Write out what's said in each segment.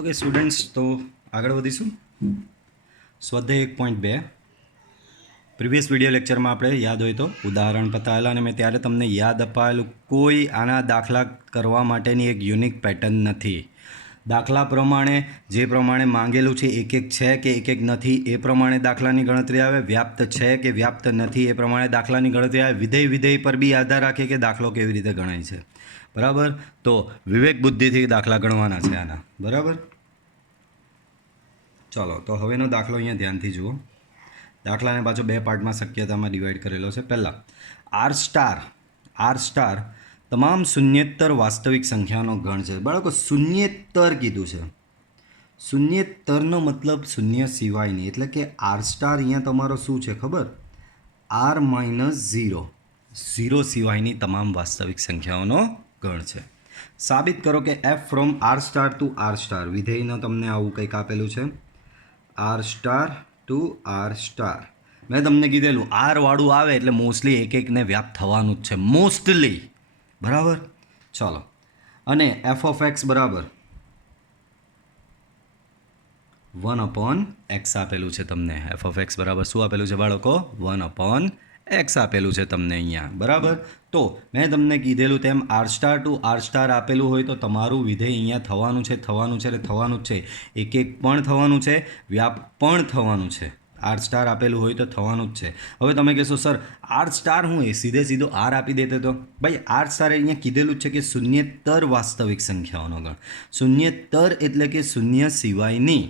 Okay students, तो આગળ વધીશું. સ્વાધ્યાય 1.2 પ્રીવિયસ વિડીયો લેક્ચરમાં આપણે યાદ હોય તો ઉદાહરણ બતાવેલા અને મેં ત્યારે તમને યાદ અપાયેલું કોઈ આના દાખલા કરવા માટેની એક યુનિક પેટર્ન નથી. દાખલા પ્રમાણે જે પ્રમાણે માંગેલું છે એક એક છે કે એક નથી એ પ્રમાણે દાખલાની ગણતરી આવે, વ્યાપ્ત છે કે વ્યાપ્ત નથી એ પ્રમાણે દાખલાની ગણતરી આવે, વિધેય પર બી આધાર રાખે કે દાખલો કેવી રીતે ગણાય છે. બરાબર, તો વિવેક બુદ્ધિથી દાખલા ગણવાના છે આના. બરાબર, ચાલો તો હવેનો દાખલો અહીંયા ધ્યાનથી જુઓ. દાખલાને પાછો બે પાર્ટમાં શક્યતામાં ડિવાઈડ કરેલો છે. પહેલાં આર સ્ટાર તમામ શૂન્યેતર વાસ્તવિક સંખ્યાનો ગણ છે. બાળકો શૂન્યેતર કીધું છે. શૂન્યેતરનો મતલબ શૂન્ય સિવાયની, એટલે કે આર સ્ટાર અહીંયા તમારો શું છે ખબર? આર -0, 0 સિવાયની તમામ વાસ્તવિક સંખ્યાઓનો ગણ છે. સાબિત કરો કે F from R star to R star, વિધેયનો તમને આવું કંઈક આપેલું છે. R star to R star મેં તમને કીધેલું આર વાળું આવે એટલે મોસ્ટલી એક એકને વ્યાપ્ત થવાનું જ છે, મોસ્ટલી. બરાબર, ચાલો. અને એફ ઓફ એક્સ બરાબર 1/x આપેલું છે તમને. એફ ઓફ એક્સ બરાબર શું આપેલું છે બાળકો? 1/x આપેલું છે તમને અહીંયા. બરાબર, તો મેં તમને કીધેલું તેમ R star to R star આપેલું હોય તો તમારું વિધેય અહીંયા થવાનું છે એટલે થવાનું જ છે. એક એક પણ થવાનું છે, વ્યાપ પણ થવાનું છે. આર સ્ટાર આપેલું હોય તો થવાનું જ છે. હવે તમે કહેશો સર આર સ્ટાર હું એ સીધો આર આપી દેતો તો? ભાઈ આર સ્ટાર અહીંયા કીધેલું જ છે કે શૂન્યેતર વાસ્તવિક સંખ્યાઓનો ગણ. શૂન્યેતર એટલે કે શૂન્ય સિવાયની.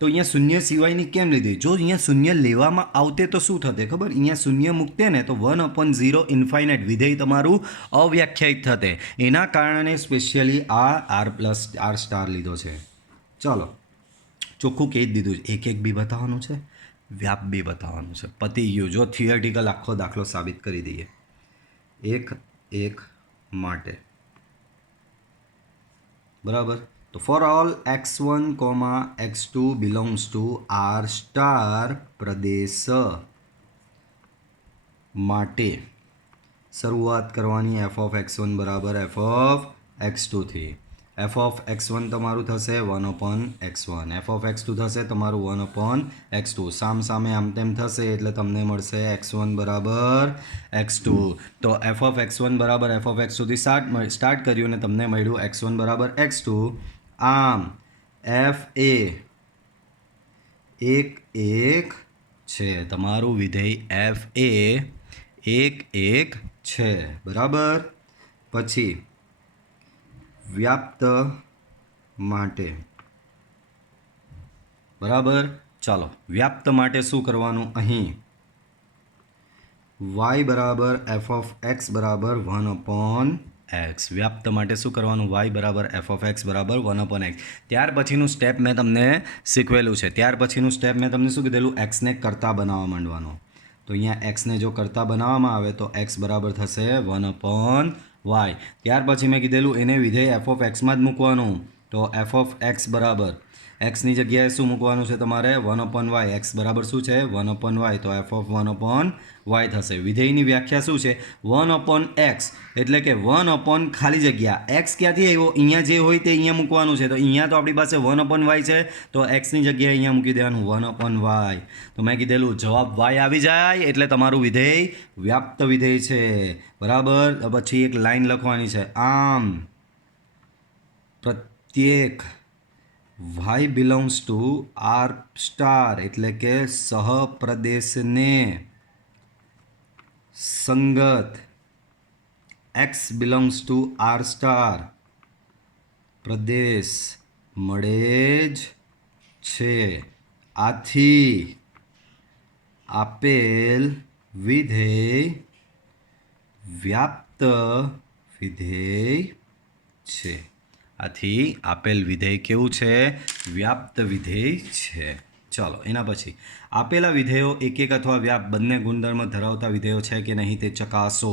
તો અહીંયા શૂન્ય સિવાયની કેમ લીધી? જો અહીંયા શૂન્ય લેવામાં આવતે તો શું થતે ખબર? અહીંયા શૂન્ય મૂકતે ને તો 1/0 ઇન્ફાઇનાઇટ વિધેય તમારું અવ્યાખ્યાયિત થતે. એના કારણે સ્પેશિયલી આ આર સ્ટાર લીધો છે. ચાલો, ચોખ્ખું કહી જ દીધું છે. એક બી બતાવવાનું છે, વ્યાપ બી બતાવવાનું છે. પતી ગયું. જો થિયરિટિકલ આખો દાખલો સાબિત કરી દઈએ એક માટે. બરાબર, તો for all x1, x2 belongs to R star પ્રદેશ માટે શરૂઆત કરવાની એફ ઓફ x1 બરાબર એફ ઓફ x2 થી. એફ ઓફ x1 તમારું થશે 1/x1, એફ ઓફ x2 થશે તમારું 1/x2. સામે આમ તેમ થશે એટલે તમને મળશે x1 બરાબર x2. તો એફ ઓફ x1 બરાબર એફ ઓફ x2 થી સ્ટાર્ટ કર્યું અને તમને મળ્યું x1 બરાબર x2. આમ એફ એ એક છે. તમારું વિધેય એફ એ એક છે. બરાબર, પછી વ્યાપ્ત માટે. બરાબર, ચાલો વ્યાપ્ત માટે શું કરવાનું? અહીં y બરાબર એફ ઓફ એક્સ બરાબર 1/x. વ્યાપ્ત માટે શું કરવાનું? y બરાબર એફ ઓફ એક્સ બરાબર 1/x. ત્યાર પછીનું સ્ટેપ મેં તમને શીખવેલું છે. ત્યાર પછીનું સ્ટેપ મેં તમને શું કીધેલું? એક્સને કરતા બનાવવા માંડવાનું. તો અહીંયા એક્સને જો કરતા બનાવવામાં આવે તો એક્સ બરાબર થશે 1/y. ત્યાર પછી મેં કીધેલું એને વિધેય એફ ઓફ એક્સમાં જ મૂકવાનું. તો એફ ઓફ એક્સ બરાબર એક્સની જગ્યાએ શું મૂકવાનું છે તમારે? 1/y. એક્સ બરાબર શું છે? 1/y. તો એફ ઓફ 1/y થશે. વિધેયની વ્યાખ્યા શું છે? 1/x એટલે કે 1/ ખાલી જગ્યા એક્સ ક્યાંથી આવ્યો? અહીંયા જે હોય તે અહીંયા મૂકવાનું છે. તો અહીંયા તો આપણી પાસે 1/y છે, તો એક્સની જગ્યાએ અહીંયા મૂકી દેવાનું 1/y. તો મેં કીધેલું જવાબ y આવી જાય એટલે તમારું વિધેય વ્યાપ્ત વિધેય છે. બરાબર, પછી એક લાઈન લખવાની છે. આમ પ્રત્યેક y belongs to R star એટલે કે સહપ્રદેશને સંગત x belongs to R star પ્રદેશ મળે જ છે. આથી આપેલ વિધેય વ્યાપ્ત વિધેય છે. આથી આપેલ વિધેય કેવું છે? વ્યાપ્ત વિધેય છે. ચાલો, એના પછી આપેલા વિધેયો એક અથવા વ્યાપ બંને ગુણધર્મ ધરાવતા વિધેયો છે કે નહીં તે ચકાસો.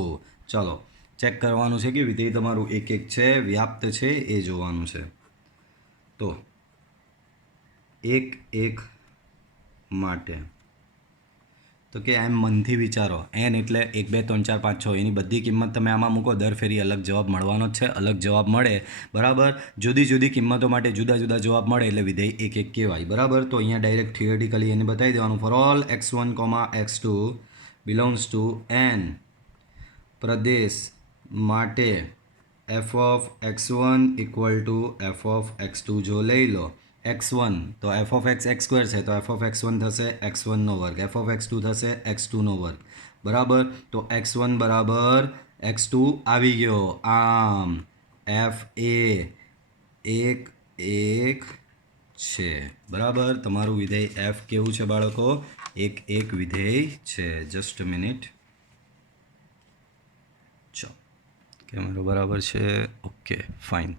ચાલો ચેક કરવાનું છે કે વિધેય તમારું એક છે, વ્યાપ્ત છે, એ જોવાનું છે. તો એક માટે તો કે એમ મનથી વિચારો. એન એટલે 1 2 3 4 5 6 એની બધી કિંમત તમે આમાં મૂકો, દર ફેરી અલગ જવાબ મળવાનો જ છે. અલગ જવાબ મળે, બરાબર, જુદી જુદી કિંમતો માટે જુદા જુદા જવાબ મળે એટલે વિધેય એક એક કહેવાય, બરાબર. તો અહીંયા ડાયરેક્ટ થિયરેટિકલી એને બતાવી દેવાનું. Four all x1, x2 belongs two n પ્રદેશ માટે f of x1 equal to f of x2 જો લઈ લો. x1 તો f of x x square છે, તો f ઓફ x1 થશે x1નો વર્ગ, f ઓફ x2 થશે x2નો વર્ગ, બરાબર. તો x1 બરાબર x2 આવી ગયો. આમ f એ 1 1 છે, બરાબર. તમારું વિધેય f કેવું છે બાળકો? 1 1 વિધેય છે. Just a minute. ચાલો, કેમેરો બરાબર છે? Okay, fine.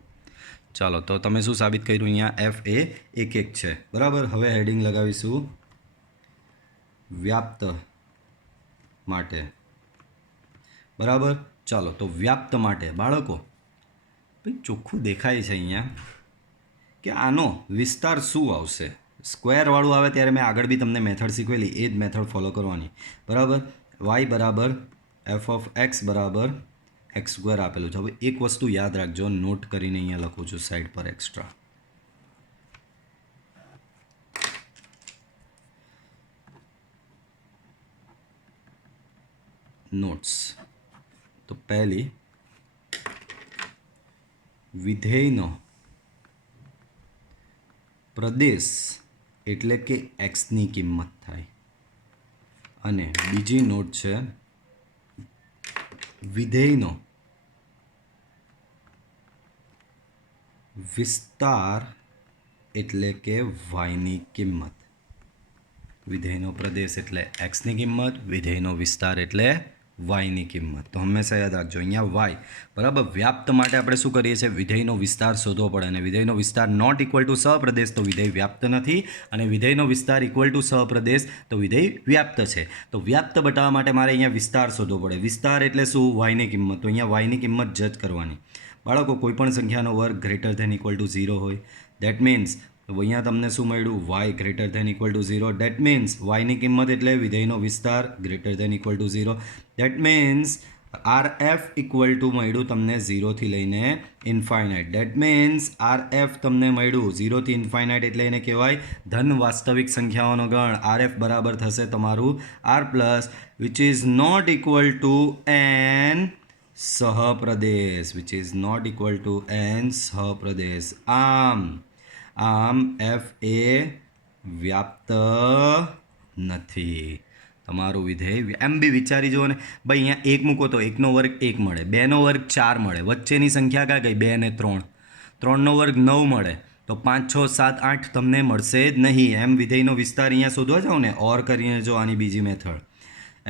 ચાલો, તો તમે શું સાબિત કર્યું? અહીંયા એફ એ 1 1 છે, બરાબર. હવે હેડિંગ લગાવીશું વ્યાપ્ત માટે, બરાબર. ચાલો, તો વ્યાપ્ત માટે બાળકો ભાઈ ચોખ્ખું દેખાય છે અહીંયા કે આનો વિસ્તાર શું આવશે. સ્ક્વેરવાળું આવે ત્યારે મેં આગળ બી તમને મેથડ શીખવેલી, એ જ મેથડ ફોલો કરવાની, બરાબર. વાય બરાબર એફ ઓફ એક્સ બરાબર એક્સ સ્ક્વેર આપેલું છે. હવે એક વસ્તુ યાદ રાખજો, નોટ કરીને અહીંયા લખું છું સાઈડ પર એક્સ્ટ્રા. નોટ્સ. તો પહેલી, વિધેયનો પ્રદેશ એટલે કે એક્સની કિંમત થાય. અને બીજી નોટ છે, વિધેયનો વિસ્તાર એટલે કે વાયની કિંમત. વિધેયનો પ્રદેશ એટલે એક્સની કિંમત, વિધેયનો વિસ્તાર એટલે વાયની કિંમત. તો હંમેશા યાદ રાખજો અહીંયા વાય, બરાબર. વ્યાપ્ત માટે આપણે શું કરીએ છીએ? વિધેયનો વિસ્તાર શોધવો પડે, અને વિધેયનો વિસ્તાર નોટ ઇક્વલ ટુ સહપ્રદેશ તો વિધેય વ્યાપ્ત નથી, અને વિધેયનો વિસ્તાર ઇક્વલ ટુ સહપ્રદેશ તો વિધેય વ્યાપ્ત છે. તો વ્યાપ્ત બતાવવા માટે મારે અહીંયા વિસ્તાર શોધવો પડે. વિસ્તાર એટલે શું? વાયની કિંમત. તો અહીંયા વાયની કિંમત જજ કરવાની. બાળકો, કોઈપણ સંખ્યાનો વર્ગ ગ્રેટર ધેન ઇક્વલ ટુ 0 હોય, દેટ મીન્સ અહીંયા તમને શું મળ્યું? Y greater than equal to 0. That means વાયની કિંમત એટલે વિધેયનો વિસ્તાર greater than equal to 0. That means R F equal to મળ્યું તમને 0થી લઈને infinite. That means R F તમને મળ્યું 0થી ઇન્ફાઇનાઇટ એટલે એને કહેવાય ધન વાસ્તવિક સંખ્યાઓનો ગણ. આર એફ બરાબર થશે તમારું R plus which is not equal to N સહપ્રદેશ, which is not equal to N સહપ્રદેશ. આમ એફ એ વ્યાપ્ત નથી. તમારું વિધેય એમ બી વિચારી જુઓ ને ભાઈ, અહીંયા 1 મૂકો તો 1નો વર્ગ 1 મળે, 2નો વર્ગ 4 મળે, વચ્ચેની સંખ્યા ક્યાં ગઈ? 2 ને 3. 3નો વર્ગ 9 મળે, તો 5 6 7 8 તમને મળશે જ નહીં. એમ વિધેયનો વિસ્તાર અહીંયા શોધવા જાઓ ને, ઓર કરીને જો આની બીજી મેથડ,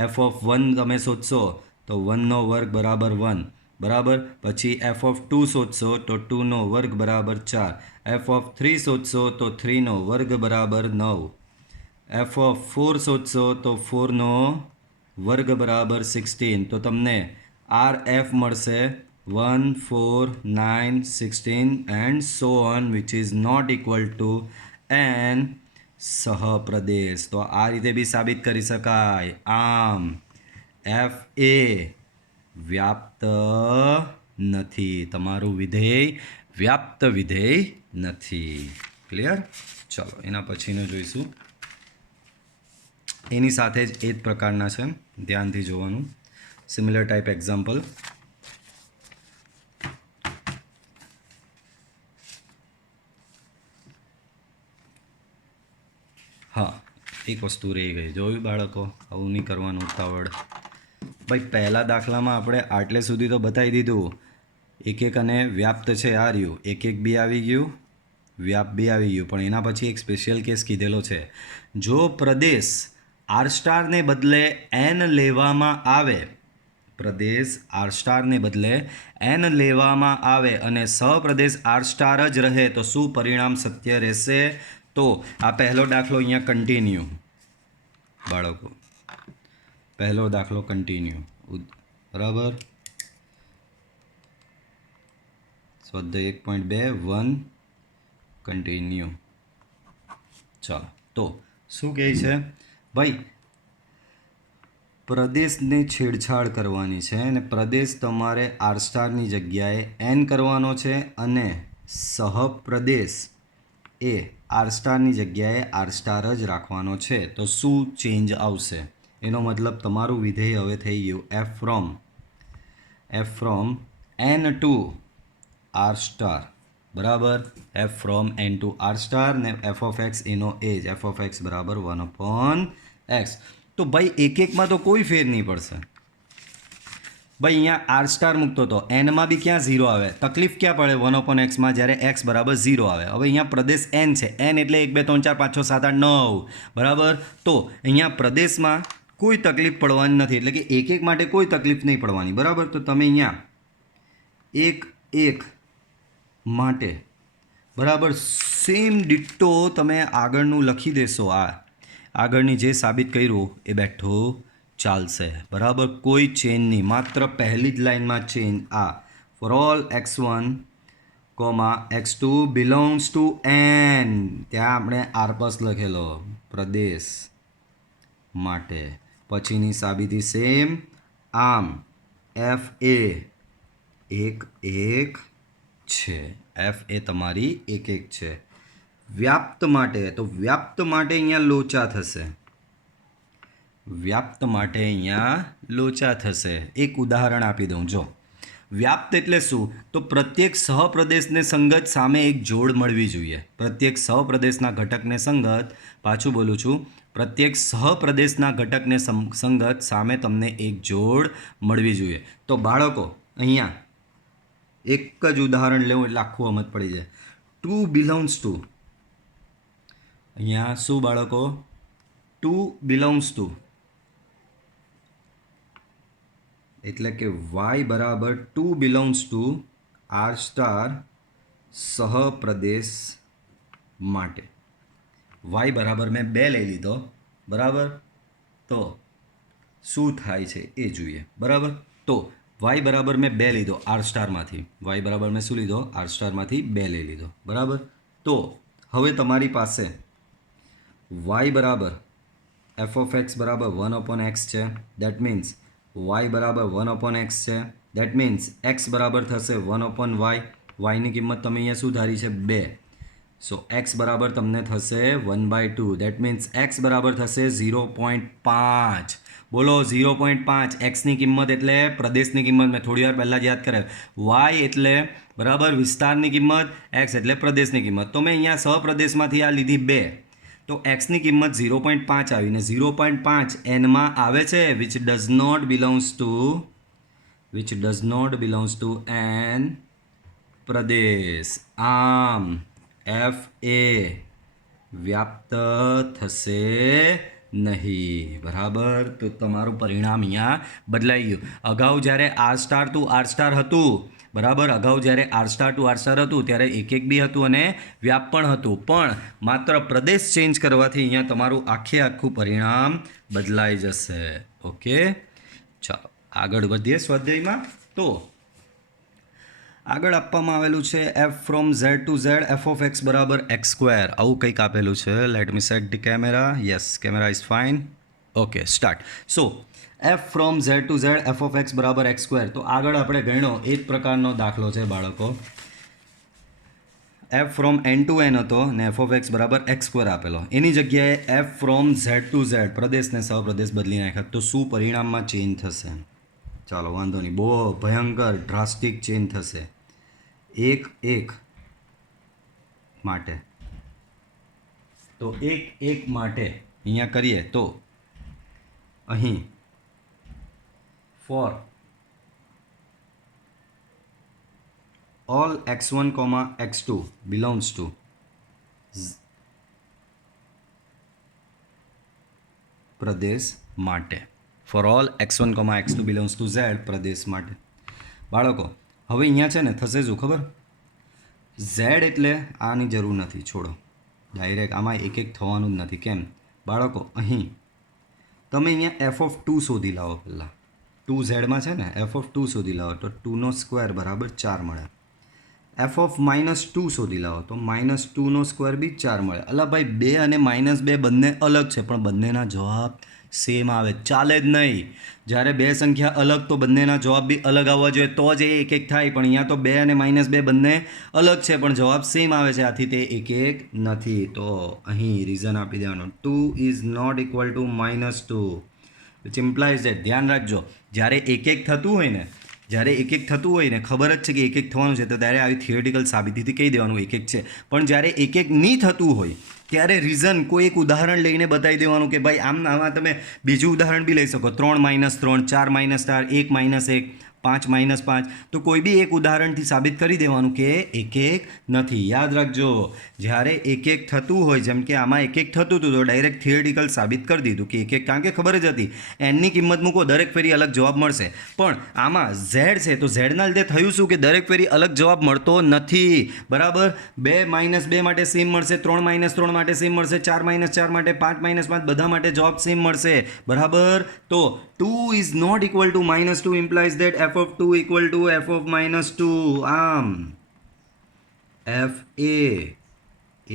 એફ ઓફ 1 તમે શોધશો તો 1નો વર્ગ બરાબર 1, બરાબર. પછી એફ ઓફ 2 શોધશો તો 2નો વર્ગ બરાબર 4, એફ ઓફ 3 શોધશો તો 3નો વર્ગ બરાબર 9, એફ ઓફ 4 શોધશો તો 4નો વર્ગ બરાબર 16. તો તમને આર એફ મળશે 1 4 9 16 and so on, which is not equal to N સહપ્રદેશ. તો આ રીતે બી સાબિત કરી શકાય. આમ એફ એ વ્યાપ્ત નથી. તમારું વિધેય વ્યાપ્ત વિધેય નથી. ક્લિયર? ચલો, એના પછીનું જોઈશું. એની સાથે જ એ જ પ્રકારના છે, ધ્યાનથી જોવાનું. Similar type example. હા, એક વસ્તુ રહી ગઈ, જોયું બાળકો? આવું નહીં કરવાનું ઉતાવળ. ભાઈ પહેલા દાખલામાં આપણે આટલે સુધી તો બતાવી દીધું, 1 1 અને વ્યાપ્ત છે આ રહ્યું, 1 1 બી આવી ગયું, વ્યાપ બી આવી ગયું. પણ એના પછી એક સ્પેશિયલ કેસ કીધેલો છે. જો પ્રદેશ આર સ્ટારને બદલે એન લેવામાં આવે, પ્રદેશ આર સ્ટારને બદલે એન લેવામાં આવે અને સહપ્રદેશ આર સ્ટાર જ રહે તો શું પરિણામ સત્ય રહેશે? તો આ પહેલો દાખલો અહીંયા કન્ટિન્યુ બાળકો, પહેલો દાખલો કન્ટિન્યુ, બરાબર. સ્વાધ્યાય 1.2 1 કન્ટિન્યુ. ચાલો, તો શું કહે છે ભાઈ? પ્રદેશને છેડછાડ કરવાની છે અને પ્રદેશ તમારે આર સ્ટારની જગ્યાએ એન કરવાનો છે અને સહપ્રદેશ એ આર સ્ટારની જગ્યાએ આર સ્ટાર જ રાખવાનો છે. તો શું ચેન્જ આવશે? એનો મતલબ તમારું વિધેય હવે થઈ ગયું F from N to R star, બરાબર. F from N to R star ને એફ ઓફ એક્સ એનો એજ એફ ઓફ એક્સ બરાબર 1/x. તો ભાઈ એકમાં તો કોઈ ફેર નહીં પડશે. ભાઈ અહીંયા આર સ્ટાર મૂકતો હતો, એનમાં બી ક્યાં 0 આવે? તકલીફ ક્યાં પડે 1/xમાં? જ્યારે એક્સ બરાબર 0 આવે. હવે અહીંયા પ્રદેશ એન છે, એન એટલે 1 2 3 4 5 6 7 8 9, બરાબર. તો અહીંયા પ્રદેશમાં કોઈ તકલીફ પડવાની નથી, એટલે કે એક માટે કોઈ તકલીફ નહીં પડવાની, બરાબર. તો તમે અહીંયા એક માટે બરાબર સેમ ડિટ્ટો તમે આગળનું લખી દેશો. આ આગળની જે સાબિત કર્યું એ બેઠું ચાલશે, બરાબર. કોઈ ચેન્જ નહીં, માત્ર પહેલી જ લાઈનમાં ચેન્જ. આ for all x1, x2 belongs to N, ત્યાં આપણે આરપસ લખેલો પ્રદેશ માટે. પછીની સાબિતી સેમ. આમ એફ એ એક છે, એફ એ તમારી એક છે. વ્યાપ્ત માટે, તો વ્યાપ્ત માટે અહીંયા લોચા થશે. વ્યાપ્ત માટે અહીંયા લોચા થશે. એક ઉદાહરણ આપી દઉં. જો વ્યાપ્ત એટલે શું? તો પ્રત્યેક સહપ્રદેશને સંગત સામે એક જોડ મળવી જોઈએ. પ્રત્યેક સહપ્રદેશના ઘટકને સંગત, પાછું બોલું છું, પ્રત્યેક સહપ્રદેશના ઘટકને સંગત સામે તમને એક જોડ મળવી જોઈએ. તો બાળકો અહીંયા એક જ ઉદાહરણ લેવું એટલે આખું સમજ પડી જાય. ટુ બિલોંગ્સ ટુ, અહીંયા શું બાળકો? ટુ બિલોંગ્સ ટુ એટલે કે વાય બરાબર two belongs to R star સહપ્રદેશ માટે. વાય બરાબર મેં 2 લઈ લીધો, બરાબર. તો શું થાય છે એ જોઈએ, બરાબર. તો વાય બરાબર મેં 2 લીધો આર સ્ટારમાંથી. વાય બરાબર મેં શું લીધો? આર સ્ટારમાંથી 2 લઈ લીધો, બરાબર. તો હવે તમારી પાસે વાય બરાબર એફ ઓફ એક્સ બરાબર 1/x છે. દેટ મીન્સ વાય બરાબર 1/x છે. દેટ મીન્સ એક્સ બરાબર થશે 1/y. વાયની કિંમત તમે અહીંયા શું ધારી છે? 2. સો એક્સ બરાબર તમને થશે 1/2. દેટ મીન્સ એક્સ બરાબર થશે 0.5. બોલો 0.5. એક્સની કિંમત એટલે પ્રદેશની કિંમત, મેં થોડી વાર પહેલાં જ યાદ કરાવ્યું. વાય એટલે બરાબર વિસ્તારની કિંમત, એક્સ એટલે પ્રદેશની કિંમત. તો મેં અહીંયા સહપ્રદેશમાંથી આ લીધી 2. તો એક્સની કિંમત 0.5 આવીને 0.5 એનમાં આવે છે which does not belongs to N પ્રદેશ. આમ એફ એ વ્યાપ્ત થશે નહીં, બરાબર. તો તમારું પરિણામ અહીંયા બદલાઈ ગયું. અગાઉ જ્યારે R star to R star હતું, બરાબર, અગાઉ જ્યારે R star to R star હતું ત્યારે એક બી હતું અને વ્યાપ પણ હતું, પણ માત્ર પ્રદેશ ચેન્જ કરવાથી અહીંયા તમારું આખું પરિણામ બદલાઈ જશે. ઓકે, ચાલો આગળ વધીએ સ્વાધ્યાયમાં. તો આગળ આપવામાં આવેલું છે F from Z to Z F of X બરાબર x². આવું કંઈક આપેલું છે. Let me set the camera. Yes, camera is fine. Okay, start. So F from Z to Z F of X બરાબર x². તો આગળ આપણે ગણ્યો એ જ પ્રકારનો દાખલો છે બાળકો. F from N to N હતો ને એફ ઓફ એક્સ બરાબર x² આપેલો. એની જગ્યાએ F from Z to Z પ્રદેશને સહપ્રદેશ બદલી નાખ્યા. તો શું પરિણામમાં ચેન્જ થશે? ચાલો વાંધો નહીં, બહુ ભયંકર ડ્રાસ્ટિક ચેન્જ થશે. એક માટે, તો એક માટે અહીંયા કરીએ તો અહીં for all x1, x2 belongs two પ્રદેશ માટે. Four all x1, x2 belongs to Z પ્રદેશ માટે. બાળકો હવે અહીંયા છે ને થશે શું ખબર? ઝેડ એટલે આની જરૂર નથી, છોડો. ડાયરેક્ટ આમાં એક થવાનું જ નથી. કેમ બાળકો? અહીં તમે અહીંયા એફ ઓફ 2 શોધી લાવો. પહેલાં 2 ઝેડમાં છે ને, એફ ઓફ 2 શોધી લાવો તો 2નો સ્ક્વેર બરાબર 4 મળે. એફ ઓફ -2 શોધી લાવો તો -2નો સ્ક્વેર બી 4 મળે. અલા ભાઈ 2 અને -2 બંને અલગ છે પણ બંનેના જવાબ સેમ આવે, ચાલે જ નહીં. જ્યારે બે સંખ્યા અલગ તો બંનેના જવાબ બી અલગ આવવા જોઈએ, તો જ એ એક એક થાય. પણ અહીંયા તો 2 અને -2 બંને અલગ છે પણ જવાબ સેમ આવે છે, આથી તે એક એક નથી. તો અહીં રીઝન આપી દેવાનું, 2 is not equal to -2, which implies that. ધ્યાન રાખજો, જ્યારે એક એક થતું હોય ને, જ્યારે એક એક થતું હોય ને, ખબર જ છે કે એક એક થવાનું છે, તો ત્યારે આવી થિયોરિટિકલ સાબિતીથી કહી દેવાનું એક એક છે. પણ જ્યારે એક એક નહીં થતું હોય ત્યારે રીઝન કોઈ એક ઉદાહરણ લઈને બતાવી દેવાનું કે ભાઈ આમાં તમે બીજું ઉદાહરણ બી લઈ શકો, 3 - 3, 4 - 4, 1 - 1, 5 - 5, તો કોઈ બી એક ઉદાહરણથી સાબિત કરી દેવાનું કે એક એક નથી. યાદ રાખજો, જ્યારે એક એક થતું હોય, જેમ કે આમાં એક એક થતું હતું તો ડાયરેક્ટ થિયોરિટિકલ સાબિત કરી દીધું કે એક એક, કારણ કે ખબર જ હતી એનની કિંમત મૂકો દરેક ફેરી અલગ જવાબ મળશે. પણ આમાં ઝેડ છે તો ઝેડના લીધે થયું શું કે દરેક ફેરી અલગ જવાબ મળતો નથી. બરાબર, 2 - 2 માટે સેમ મળશે, 3 - 3 માટે સેમ મળશે, 4 - 4 માટે, 5 - 5 બધા માટે જવાબ સેમ મળશે. બરાબર, તો 2 is not equal to -2 implies that f of 2 equal to f of -2. આમ f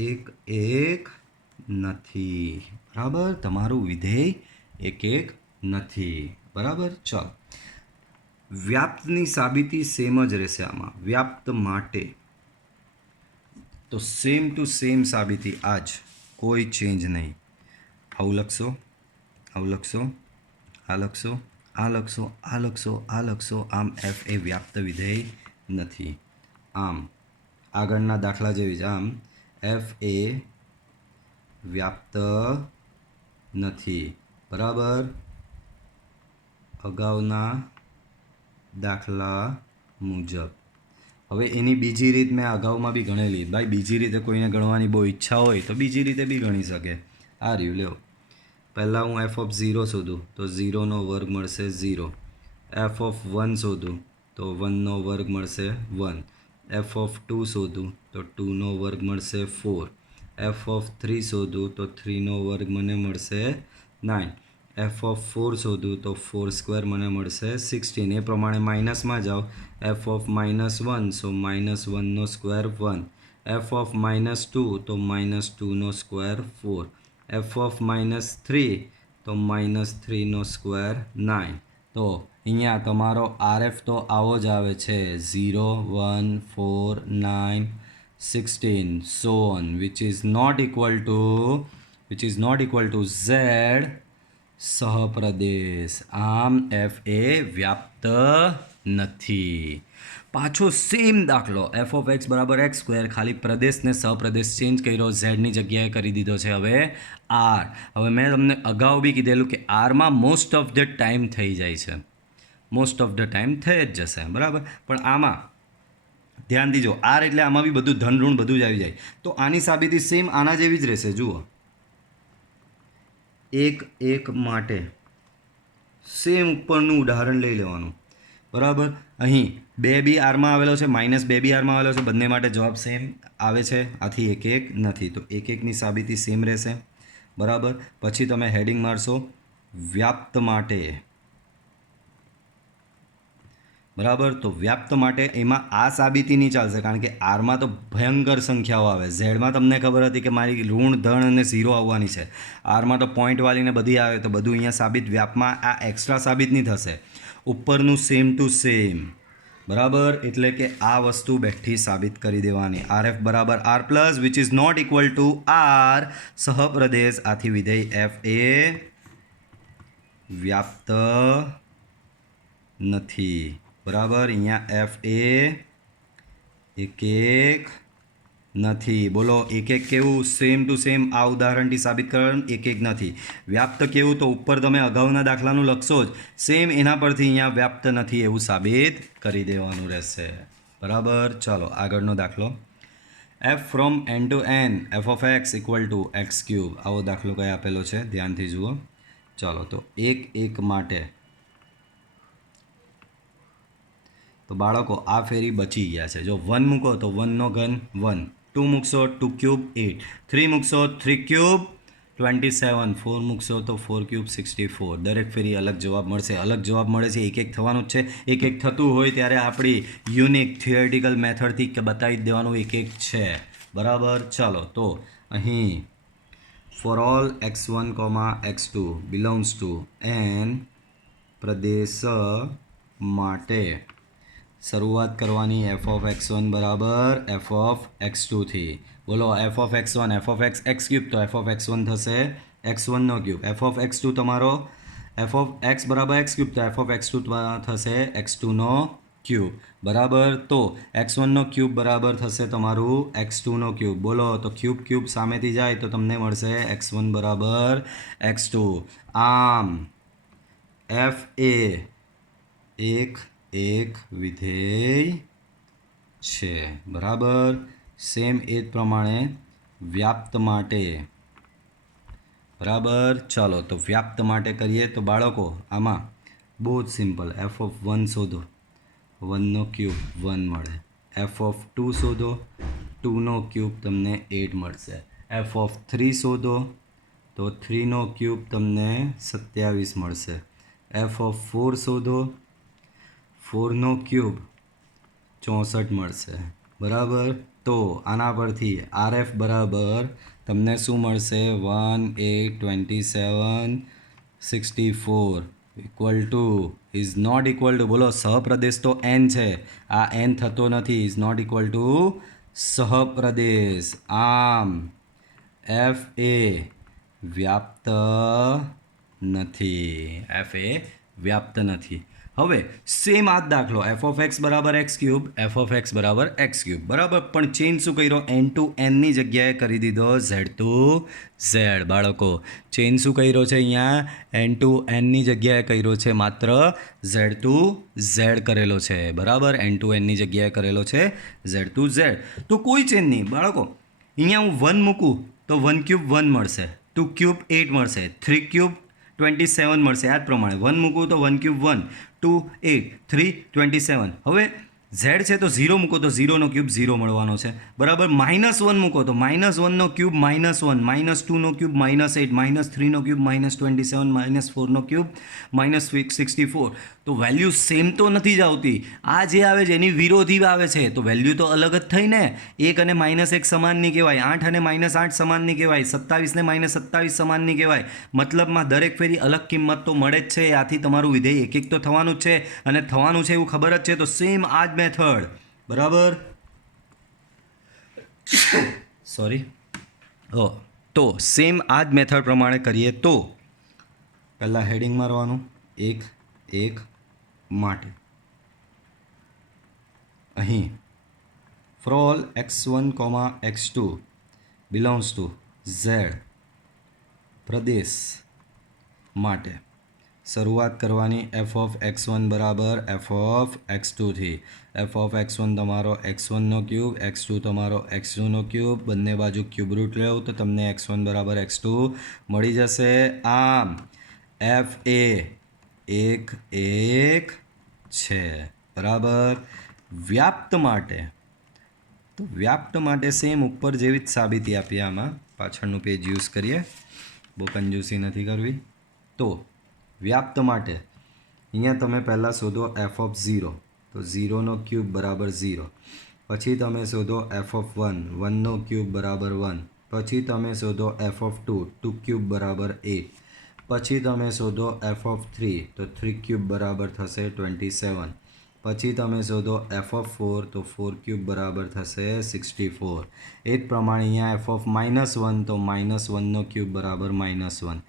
એક નથી. બરાબર, તમારું વિધેય એક નથી. બરાબર, ચાલો. વ્યાપ્તની સાબિતી સેમ જ રહેશે આમાં, વ્યાપ્ત માટે તો સેમ ટુ સેમ સાબિતી, આ જ, કોઈ ચેન્જ નહીં. આવું લખશો, આવું લખશો, આ લખશો, આ લખશો, આ લખશો, આ લખશો. આમ એફ એ વ્યાપ્ત વિધેય નથી. આમ આગળના દાખલા જેવી જ, આમ એફ એ વ્યાપ્ત નથી. બરાબર, અગાઉના દાખલા મુજબ. હવે એની બીજી રીત મેં અગાઉમાં બી ગણેલી. ભાઈ બીજી રીતે કોઈને ગણવાની બહુ ઈચ્છા હોય તો બીજી રીતે બી ગણી શકે. આ રહ્યું, લ્યો. પહેલાં હું એફ ઓફ 0 શોધું તો 0નો વર્ગ મળશે 0. એફ ઓફ 1 શોધું તો 1નો વર્ગ મળશે 1. એફ ઓફ 2 શોધું તો 2નો વર્ગ મળશે 4. એફ ઓફ 3 શોધું તો 3નો વર્ગ મને મળશે 9. એફ ઓફ 4 શોધું તો 4 સ્ક્વેર મને મળશે 16. એ પ્રમાણે માઇનસમાં જાઓ, એફ ઓફ -1 સો -1નો સ્ક્વેર 1. એફ ઓફ -2 તો -2નો સ્ક્વેર 4. એફ ઓફ -3 તો -3નો સ્ક્વેર 9. તો અહીંયા તમારો આરએફ તો આવો જ આવે છે, 0, 1, 4, 9, 16 so on, which is not equal to z સહપ્રદેશ. આમ એફ એ વ્યાપ્ત નથી. પાછો સેમ દાખલો, એફ ઓફ એક્સ બરાબર એક્સ સ્ક્વેર, ખાલી પ્રદેશને સહપ્રદેશ ચેન્જ કર્યો, ઝેડની જગ્યાએ કરી દીધો છે હવે આર. હવે મેં તમને અગાઉ બી કીધેલું કે આરમાં મોસ્ટ ઓફ ધ ટાઈમ થઈ જાય છે, મોસ્ટ ઓફ ધ ટાઈમ થઈ જ જશે. બરાબર, પણ આમાં ધ્યાન દીજો, આર એટલે આમાં બી બધું ધન ઋણ બધું જ આવી જાય. તો આની સાબિતી સેમ આના જેવી જ રહેશે. જુઓ, એક માટે સેમ ઉપરનું ઉદાહરણ લઈ લેવાનું. બરાબર, અહીં 2 બી આરમાં આવેલો છે, -2 બી આરમાં આવેલો છે, બંને માટે જવાબ સેમ આવે છે, આથી એક નથી. તો એકની સાબિતી સેમ રહેશે. બરાબર, પછી તમે હેડિંગ મારશો વ્યાપ્ત માટે. બરાબર, તો વ્યાપ્ત માટે એમાં આ સાબિતી નહીં ચાલશે, કારણ કે આરમાં તો ભયંકર સંખ્યાઓ આવે. ઝેડમાં તમને ખબર હતી કે મારી ઋણ, ધન અને 0 આવવાની છે. આરમાં તો પોઈન્ટવાળીને બધી આવે, તો બધું અહીંયા સાબિત, વ્યાપમાં આ એક્સ્ટ્રા સાબિત નહીં થશે. ઉપરનું સેમ ટુ સેમ. બરાબર, એટલે કે આ વસ્તુ બેઠી સાબિત કરી દેવાની. આર એફ બરાબર R plus, which is not equal to R સહપ્રદેશ. આથી વિધેય એફ એ વ્યાપ્ત નથી. બરાબર, અહીંયા એફ એ એક નથી. બોલો, એક કેવું? Same to same. આ ઉદાહરણથી સાબિત કરવાનું એક નથી. વ્યાપ્ત કેવું? તો ઉપર તમે અગાઉના દાખલાનું લખશો જ, સેમ એના પરથી અહીંયા વ્યાપ્ત નથી એવું સાબિત કરી દેવાનું રહેશે. બરાબર, ચાલો આગળનો દાખલો. F from n to n F of X equal to X cube. આવો દાખલો કઈ આપેલો છે, ધ્યાનથી જુઓ. ચાલો, તો એક માટે તો બાળકો આ ફેરી બચી ગયા છે. જો 1 મૂકો તો 1નો ઘન 1, 2 મૂકશો 2 ક્યુબ 8, 3 મૂકશો 3 ક્યુબ 27, 4 મૂકશો તો 4 ક્યુબ 64. દરેક ફેરી અલગ જવાબ મળશે. અલગ જવાબ મળે છે, એક થવાનું જ છે. એક થતું હોય ત્યારે આપણી યુનિક થિયોરિટિકલ મેથડથી બતાવી દેવાનું એક છે. બરાબર, ચાલો. તો અહીં for all x1, x2 belongs to N પ્રદેશ માટે શરૂઆત કરવાની એફ ઓફ x1 બરાબર એફ ઓફ x2 થી. બોલો F of x1 F of x cube તો એફ ઓફ x1 થશે x1 નો ક્યુબ. એફ ઓફ x2 તમારો એફ ઓફ x બરાબર x ક્યુબ તો એફ ઓફ x2 થશે x2 નો ક્યુબ બરાબર. તો x1 નો ક્યુબ બરાબર થશે તમારું x2 નો ક્યુબ. બોલો તો ક્યુબ ક્યુબ સામેથી જાય તો તમને મળશે x1 બરાબર x2. આમ એફ એ એક વિધેય છે બરાબર. સેમ એ જ પ્રમાણે વ્યાપ્ત માટે બરાબર. ચાલો તો વ્યાપ્ત માટે કરીએ તો બાળકો આમાં બહુ જ સિમ્પલ. એફ ઓફ 1 શોધો, 1નો ક્યુબ 1 મળે. એફ ઓફ 2 શોધો, 2નો ક્યુબ તમને 8 મળશે. એફ ઓફ 3 શોધો તો 3નો ક્યુબ તમને 27 મળશે. એફ ઓફ 4 શોધો, 4નો ક્યુબ 64 મળશે બરાબર. તો આના પરથી આર એફ બરાબર તમને શું મળશે 1 8 27 64 equal to is not equal to બોલો સહપ્રદેશ તો એન છે, આ એન થતો નથી. ઇઝ નોટ ઇક્વલ ટુ સહપ્રદેશ. આમ એફ એ વ્યાપ્ત નથી. એફ એ વ્યાપ્ત નથી. હવે સેમ આ જ દાખલો એફ ઓફ એક્સ બરાબર x cube, F of X બરાબર એક્સ ક્યુબ બરાબર. પણ ચેન્જ શું કર્યો? એન ટુ એનની જગ્યાએ કરી દીધો ઝેડ ટુ ઝેડ. બાળકો ચેન્જ શું કર્યો છે અહીંયા? એન ટુ એનની જગ્યાએ કર્યો છે માત્ર ઝેડ ટુ ઝેડ કરેલો છે બરાબર. એન ટુ એનની જગ્યાએ કરેલો છે ઝેડ ટુ ઝેડ. તો કોઈ ચેન્જ નહીં બાળકો. અહીંયા હું 1 મૂકું તો 1 ક્યુબ 1 મળશે, 2 ક્યુબ 8 મળશે, 3 ક્યુબ 27 મળશે. આ જ પ્રમાણે 1 મૂકું તો 1 ક્યુબ 1, 2 8, 3 27. હવે ઝેડ છે તો 0 મૂકો તો 0નો ક્યુબ 0 મળવાનો છે બરાબર. -1 મૂકો તો -1નો ક્યુબ -1, -2નો ક્યુબ -8, -3નો ક્યુબ -27, -4નો ક્યુબ -64. તો વેલ્યુ સેમ તો નથી જ આવતી. આ જે આવે છે એની વિરોધી આવે છે તો વેલ્યુ તો અલગ જ થઈ ને. 1 અને -1 સમાન નહીં કહેવાય, 8 અને -8 સમાન નહીં કહેવાય, 27 ને -27 સમાન નહીં કહેવાય. મતલબમાં દરેક ફેરી અલગ કિંમત તો મળે જ છે. આથી તમારું વિધેય એક એક તો થવાનું જ છે અને થવાનું છે એવું ખબર જ છે. તો સેમ આ જ મેથડ બરાબર. સોરી. તો સેમ આ જ મેથડ પ્રમાણે કરીએ તો પહેલાં હેડિંગ મારવાનું એક માટે. અહીં for all x1, x2 belongs to Z પ્રદેશ માટે શરૂઆત કરવાની એફ ઓફ x1 બરાબર એફ ઓફ x2 થી. એફ ઓફ x1 તમારો x1નો ક્યુબ, x2 તમારો x2નો ક્યુબ. બંને બાજુ ક્યુબ રૂટ લેવું તો તમને x1 બરાબર x2 મળી જશે. આમ એફ એ એક છે બરાબર. વ્યાપ્ત માટે તો વ્યાપ્ત માટે સેમ ઉપર જેવી જ સાબિતી આપીએ. આમાં પાછળનું પેજ યુઝ કરીએ, બહુ કંજૂસી નથી કરવી. તો વ્યાપ્ત માટે અહીંયા તમે પહેલાં શોધો એફ ઓફ 0 તો 0નો ક્યુબ બરાબર 0. પછી તમે શોધો એફ ઓફ 1, 1નો ક્યુબ બરાબર 1. પછી તમે શોધો એફ ઓફ 2, 2 ક્યુબ બરાબર 8. પછી તમે શોધો એફ ઓફ 3 તો 3 ક્યુબ બરાબર થશે 27. પછી તમે શોધો એફ ઓફ 4 તો 4 ક્યુબ બરાબર થશે 64. એ જ પ્રમાણે અહીંયા એફ ઓફ -1 તો -1નો ક્યુબ બરાબર -1.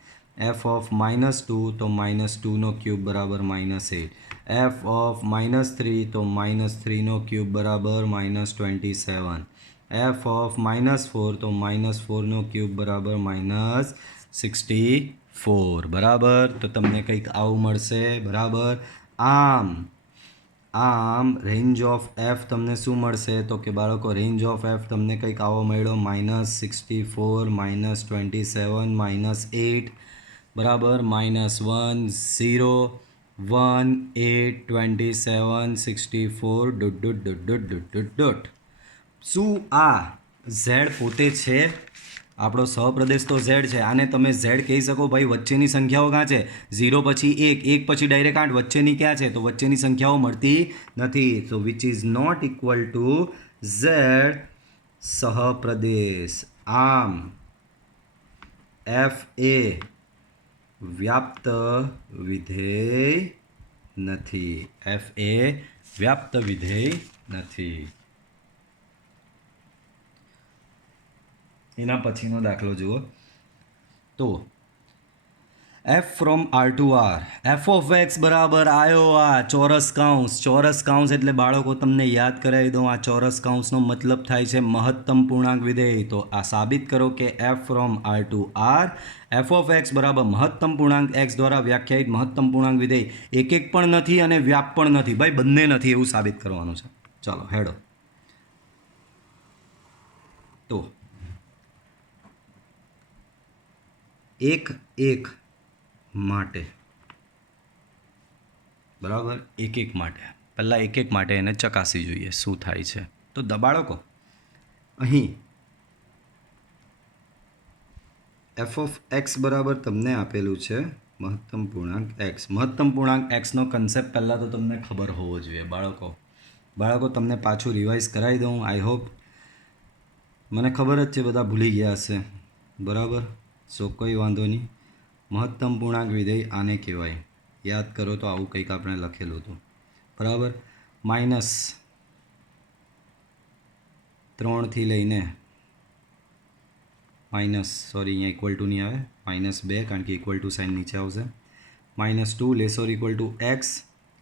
એફ ઓફ -2 તો -2નો ક્યુબ બરાબર -8. એફ ઓફ -3 તો -3નો ક્યુબ બરાબર -27. એફ ઓફ -4 તો -4નો ક્યુબ બરાબર -64 બરાબર. તો તમને કંઈક આવું મળશે બરાબર. આમ રેન્જ ઓફ એફ તમને શું મળશે તો કે બાળકો રેન્જ ઓફ એફ તમને કંઈક આવો મળ્યો -64, -27, -8 બરાબર -1 0 1 8 27 64 ... શું આ ઝેડ પોતે છે? આપણો સહપ્રદેશ તો ઝેડ છે. આને તમે ઝેડ કહી શકો ભાઈ. વચ્ચેની સંખ્યાઓ ક્યાં છે? 0 પછી 1, 1 પછી ડાયરેક્ટ 8. વચ્ચેની ક્યાં છે? તો વચ્ચેની સંખ્યાઓ મળતી નથી. તો which is not equal to Z સહપ્રદેશ. આમ એફ એ વ્યાપ્ત વિધેય નથી. એફ એ વ્યાપ્ત વિધેય નથી. એના પછીનો દાખલો જુઓ. તો F from R to R, F of X બરાબર આવ્યો આ ચોરસ કાઉન્સ. ચોરસ કાઉન્સ એટલે બાળકો તમને યાદ કરાવી દઉં, આ ચોરસ કાઉન્સનો મતલબ થાય છે મહત્તમ પૂર્ણાંક વિધેય. તો આ સાબિત કરો કે F from R to R F of X બરાબર મહત્તમ પૂર્ણાંક એક્સ દ્વારા વ્યાખ્યાયિત મહત્તમ પૂર્ણાંક વિધેય એક એક પણ નથી અને વ્યાપ પણ નથી. ભાઈ બંને નથી એવું સાબિત કરવાનું છે. ચાલો હેડો. તો એક એક માટે બરાબર, એક એક માટે પહેલાં એક એક માટે એને ચકાસી જોઈએ શું થાય છે. તો બાળકો અહીં એફ ઓફ એક્સ બરાબર તમને આપેલું છે મહત્તમ પૂર્ણાંક એક્સ. મહત્તમ પૂર્ણાંક એક્સનો કન્સેપ્ટ પહેલાં તો તમને ખબર હોવો જોઈએ બાળકો તમને પાછું રિવાઇઝ કરાવી દઉં. આઈ હોપ, મને ખબર જ છે બધા ભૂલી ગયા હશે બરાબર. સો કોઈ વાંધો નહીં. મહત્તમ પૂર્ણાંક વિધેય આને કહેવાય. યાદ કરો તો આવું કંઈક આપણે લખેલું હતું બરાબર. -3 લઈને સોરી અહીંયા ઇક્વલ ટુ નહીં આવે, -2 કારણ કે ઇક્વલ ટુ સાઇન નીચે આવશે. -2 less or equal to X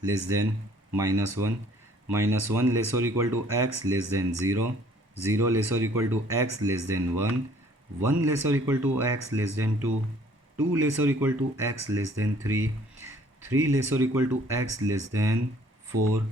less than -1, -1 less or equal to X less than 0, 0 less or equal to X less than 1, 1 less or equal to X less than 2, 2 less or equal to X less than 3, 3 less or equal to X less than 4.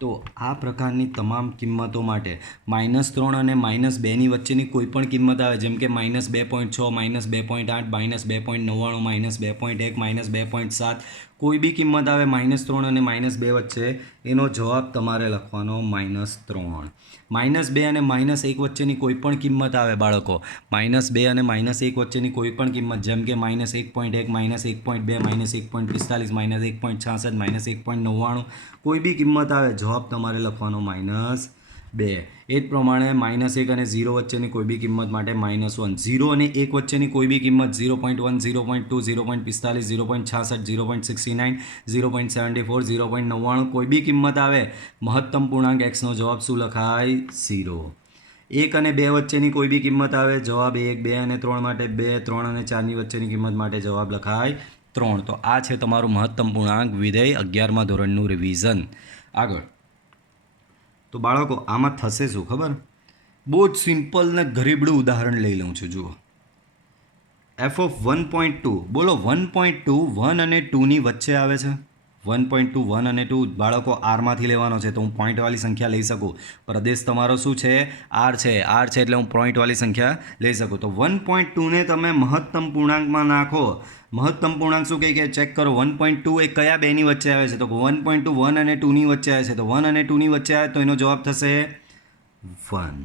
તો આ પ્રકારની તમામ કિંમતો માટે -3 અને -2ની વચ્ચેની કોઈ પણ કિંમત આવે, જેમ કે -2.6, -2.8, -2.99, -2.1, -2.7, કોઈ બી કિંમત આવે -3 અને -2 વચ્ચે, એનો જવાબ તમારે લખવાનો -3. -2 અને -1 વચ્ચેની કોઈ પણ કિંમત આવે બાળકો, -2 અને -1 વચ્ચેની કોઈ પણ કિંમત, જેમ કે -1.1, -1.2, -1.45, -1.66, -1.99, કોઈ બી કિંમત આવે જવાબ તમારે લખવાનો -2. એ જ પ્રમાણે -1 અને 0 વચ્ચેની કોઈ બી કિંમત માટે -1, 0 અને 1 વચ્ચેની કોઈ બી કિંમત 0.1, 0.2, 0.45, 0.66, 0.69, 0.74, 0.99, કોઈ બી કિંમત આવે મહત્તમ પૂર્ણાંક એક્સનો જવાબ શું લખાય? 0. 1 અને 2 વચ્ચેની કોઈ બી કિંમત આવે જવાબ 1, 2 અને 3 માટે 2, 3 અને 4ની વચ્ચેની કિંમત માટે જવાબ લખાય 3. તો આ છે તમારું મહત્તમ પૂર્ણાંક વિધેય 11મા ધોરણનું રિવિઝન. આગળ તો બાળકો આમાં થશે શું ખબર? બહુ જ સિમ્પલ ને ગરીબડું ઉદાહરણ લઈ લઉં છું. જુઓ, એફ ઓફ 1.2, બોલો 1.2 1 અને 2ની વચ્ચે આવે છે. 1.2 1 અને 2 બાળકો આરમાંથી લેવાનો છે તો હું પોઈન્ટવાળી સંખ્યા લઈ શકું. પ્રદેશ તમારો શું છે? આર છે. આર છે એટલે હું પોઈન્ટવાળી સંખ્યા લઈ શકું. તો 1.2ને તમે મહત્તમ પૂર્ણાંકમાં નાખો. મહત્તમ પૂર્ણાંક શું કહે કે ચેક કરો, 1.2 એ કયા બેની વચ્ચે આવે છે? તો 1.2 1 અને 2ની વચ્ચે આવે છે. તો 1 અને 2ની વચ્ચે આવે તો એનો જવાબ થશે 1.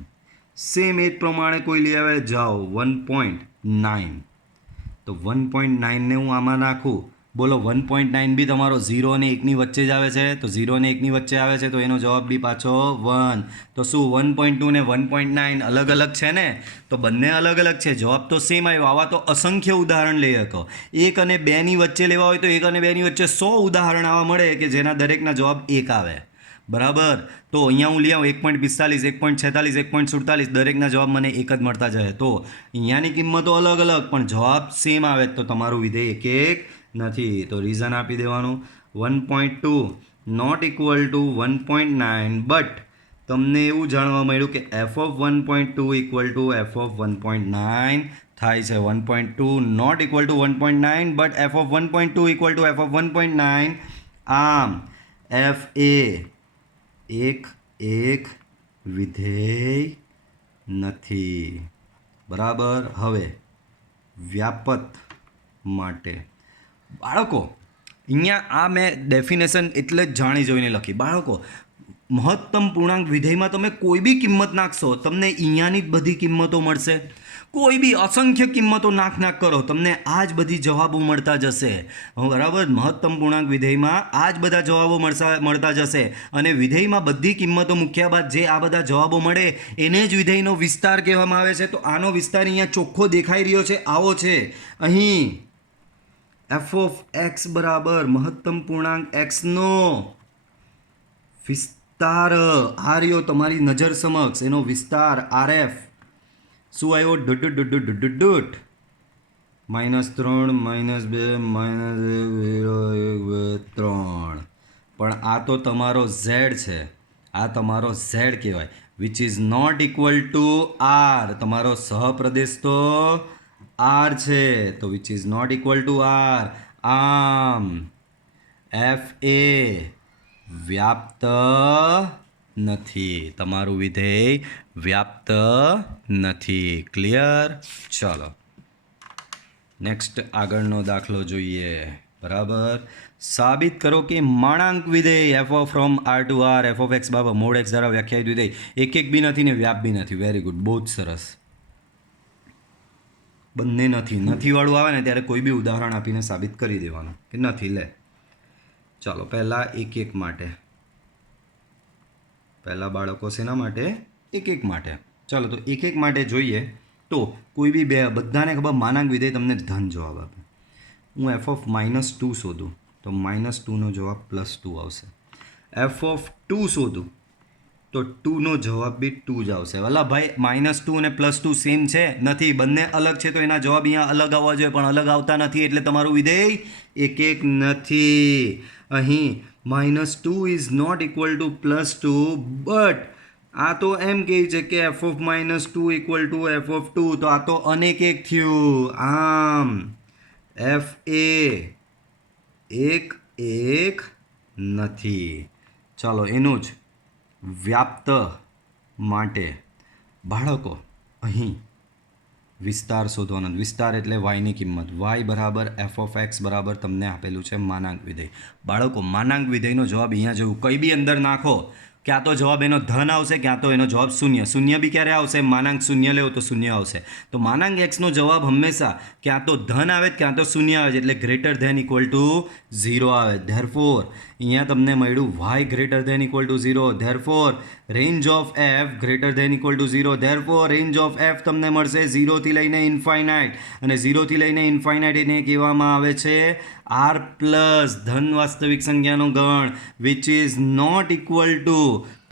સેમ એ જ પ્રમાણે કોઈ લઈ આવે, જાઓ 1.9, તો 1.9ને હું આમાં નાખું. બોલો 1.9 બી તમારો 0 અને 1ની વચ્ચે જ આવે છે. તો 0 અને 1ની વચ્ચે આવે છે તો એનો જવાબ બી પાછો 1. તો શું 1.2 ને 1.9 અલગ અલગ છે ને? તો બંને અલગ અલગ છે, જવાબ તો સેમ આવ્યો. આવા તો અસંખ્ય ઉદાહરણ લઈ શકો. 1 અને 2ની વચ્ચે લેવા હોય તો 1 અને 2ની વચ્ચે 100 ઉદાહરણ આવા મળે કે જેના દરેકના જવાબ 1 આવે બરાબર. તો અહીંયા હું લઈ આવું 1.45, 1.46, 1.47, દરેકના જવાબ મને એક જ મળતા જાય. તો અહીંયાની કિંમતો અલગ અલગ પણ જવાબ સેમ આવે તો તમારું વિધેય એક નથી. તો રીઝન આપી દેવાનું, 1.2 નોટ ઇક્વલ ટુ 1.9, બટ તમને એવું જાણવા મળ્યું કે F of 1.2 equal to F of 1.9 થાય છે. 1.2 not equal to 1.9 but F of 1.2 equal to F of 1.9. આમ એફ એ એક વિધેય નથી બરાબર. હવે વ્યાપત માટે બાળકો અહીંયા આ મેં ડેફિનેશન એટલે જ જાણી જોઈને લખી. બાળકો મહત્તમ પૂર્ણાંક વિધેયમાં તમે કોઈ બી કિંમત નાખશો તમને અહીંયાની જ બધી કિંમતો મળશે. કોઈ બી અસંખ્ય કિંમતો નાખ કરો તમને આ જ બધી જવાબો મળતા જશે. બરાબર, મહત્તમ પૂર્ણાંક વિધેયમાં આ જ બધા જવાબો મળતા જશે અને વિધેયમાં બધી કિંમતો મૂક્યા બાદ જે આ બધા જવાબો મળે એને જ વિધેયનો વિસ્તાર કહેવામાં આવે છે. તો આનો વિસ્તાર અહીંયા ચોખ્ખો દેખાઈ રહ્યો છે, આવો છે. અહીં એફ ઓફ એક્સ બરાબર મહત્તમ પૂર્ણાંક એક્સનો વિસ્તાર આ રહ્યો તમારી નજર સમક્ષ. એનો વિસ્તાર આરએફ શું આવ્યો? ડુટ -3 -2 -1 3. પણ આ તો તમારો ઝેડ છે, આ તમારો ઝેડ કહેવાય. Which is not equal to R. તમારો સહપ્રદેશ તો આર છે, તો which is not equal to R. આમ એફ એ વ્યાપ્ત નથી, તમારું વિધેય વ્યાપ્ત નથી. ક્લિયર? ચલો નેક્સ્ટ આગળનો દાખલો જોઈએ. બરાબર, સાબિત કરો કે માણાંક વિધેય F of from R to R F of X બાબા મોડ એક્સ દ્વારા વ્યાખ્યાયિત વિધેય એક બી નથી ને વ્યાપ બી નથી. વેરી ગુડ, બહુ જ સરસ. બંને નથી વાળું આવે ને ત્યારે કોઈ બી ઉદાહરણ આપીને સાબિત કરી દેવાનું કે નથી. લે ચાલો પહેલાં એક માટે, પહેલાં બાળકો શેના માટે? એક માટે. ચાલો તો એક માટે જોઈએ. તો કોઈ બી બધાને ખબર માનાંક વિધેય તમને ધન જવાબ આપે. હું એફ ઓફ -2 શોધું તો -2નો જવાબ +2 આવશે. એફ ઓફ 2 શોધું તો 2નો જવાબ બી 2 જ આવશે. વલા ભાઈ -2 અને +2 સેમ છે? નથી, બંને અલગ છે તો એના જવાબ અહીંયા અલગ આવવા જોઈએ, પણ અલગ આવતા નથી એટલે તમારું વિધેય એક નથી. અહીં -2 is not equal to +2, but આ તો એમ કહે છે કે F of -2 equal to F of 2, તો આ તો અનેક એક થયું. આમ એફ એ એક નથી. ચાલો એનું જ વ્યાપ્ત માટે બાળકો અહીં વિસ્તાર શોધવાનો. વિસ્તાર એટલે વાયની કિંમત. વાય બરાબર એફ ઓફ એક્સ બરાબર તમને આપેલું છે માનાંક વિધેય. બાળકો માનાંક વિધેયનો જવાબ અહીંયા જેવું કંઈ બી અંદર નાખો, ક્યાં તો જવાબ એનો ધન આવશે, ક્યાં તો એનો જવાબ શૂન્ય. શૂન્ય બી ક્યારે આવશે? માનાંક શૂન્ય લેવો તો શૂન્ય આવશે. તો માનાંક એક્સનો જવાબ હંમેશા ક્યાં તો ધન આવે ક્યાં તો શૂન્ય આવે, એટલે ગ્રેટર ધેન ઇક્વલ ટુ 0 આવે. ધેરફોર અહીંયા તમને મળ્યું Y greater than equal to 0. Therefore range of F greater than equal to 0. Therefore range of F તમને મળશે 0 થી લઈને ઇન્ફાઇનાઇટ, અને 0 થી લઈને ઇન્ફાઇનાઇટ એને કહેવામાં આવે છે આર પ્લસ ધન વાસ્તવિક સંખ્યાનો ગણ, which is not equal to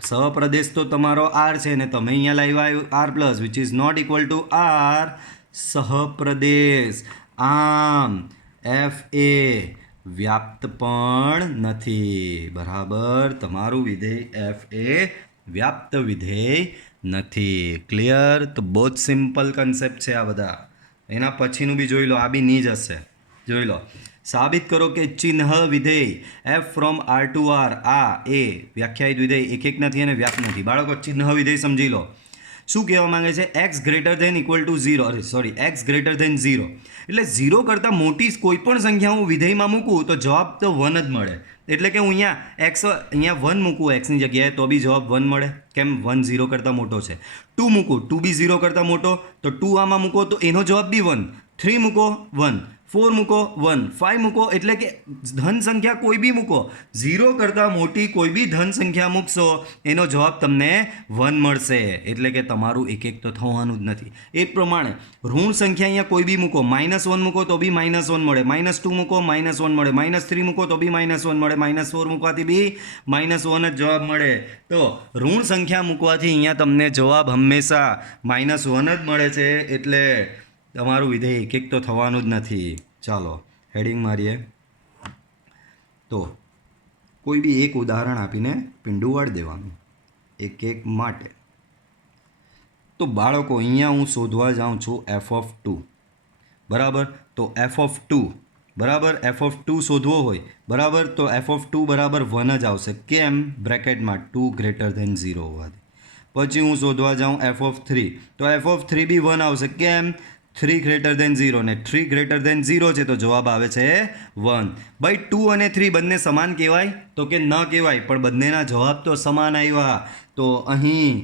સહપ્રદેશ તો તમારો આર છે ને તમે અહીંયા લાવ્યા R plus, which is not equal to R સહપ્રદેશ. આમ એફ એ વ્યાપ્ત પણ નથી. બરાબર, તમારું વિધેય એફ એ વ્યાપ્ત વિધેય નથી. ક્લિયર? તો બહુ જ સિમ્પલ કન્સેપ્ટ છે આ બધા. એના પછીનું બી જોઈ લો, આ બી ની જ હશે. જોઈ લો. સાબિત કરો કે ચિહ્ન વિધેય F from R to R આ એ વ્યાખ્યાયિત વિધેય એક નથી અને વ્યાપ્ત નથી. બાળકો ચિહ્ન વિધેય સમજી લો. શું કહેવા માંગે છે? X greater than equal to 0, X greater than 0 એટલે 0 કરતાં મોટી કોઈ પણ સંખ્યા હું વિધેયમાં મૂકું તો જવાબ તો 1 જ મળે. એટલે કે હું અહીંયા 1 મૂકું એક્સની જગ્યાએ તો બી જવાબ 1 મળે. કેમ? 1 0 કરતાં મોટો છે. 2 મૂકું, 2 બી 0 કરતાં મોટો, તો 2 આમાં મૂકો તો એનો જવાબ બી 1. 3 મૂકો 1, 4 મૂકો 1, 5 મૂકો, એટલે કે ધન સંખ્યા કોઈ બી મૂકો, 0 કરતાં મોટી કોઈ બી ધન સંખ્યા મૂકશો એનો જવાબ તમને 1 મળશે. એટલે કે તમારું એક તો થવાનું જ નથી. એ પ્રમાણે ઋણ સંખ્યા અહીંયા કોઈ બી મૂકો, -1 મૂકો તો બી -1 મળે, -2 મૂકો -1 મળે, -3 મૂકો તો બી -1 મળે, -4 મૂકવાથી બી -1 જ જવાબ મળે. તો ઋણ સંખ્યા મૂકવાથી અહીંયા તમને જવાબ હંમેશા -1 જ મળે છે. એટલે તમારું વિધેય એક તો થવાનું જ નથી. ચાલો હેડિંગ મારીએ. તો કોઈ બી એક ઉદાહરણ આપીને પીંડું વાળી દેવાનું એક માટે. તો બાળકો અહીંયા હું શોધવા જાઉં છું એફ ઓફ 2. બરાબર, તો એફ ઓફ 2 બરાબર એફ ઓફ 2 શોધવો હોય બરાબર, તો એફ ઓફ 2 બરાબર 1 જ આવશે. કેમ? બ્રેકેટમાં 2 ગ્રેટર ધેન 0 હોવાથી. પછી હું શોધવા જાઉં એફ ઓફ 3, તો એફ ઓફ 3 બી 1 આવશે. કેમ? 3 ગ્રેટર દેન 0 ને 3 ગ્રેટર દેન 0 છે તો જવાબ આવે છે 1. ભાઈ 2 અને 3 બંને સમાન કહેવાય તો કે ન કહેવાય, પણ બંનેના જવાબ તો સમાન આવ્યા. તો અહીં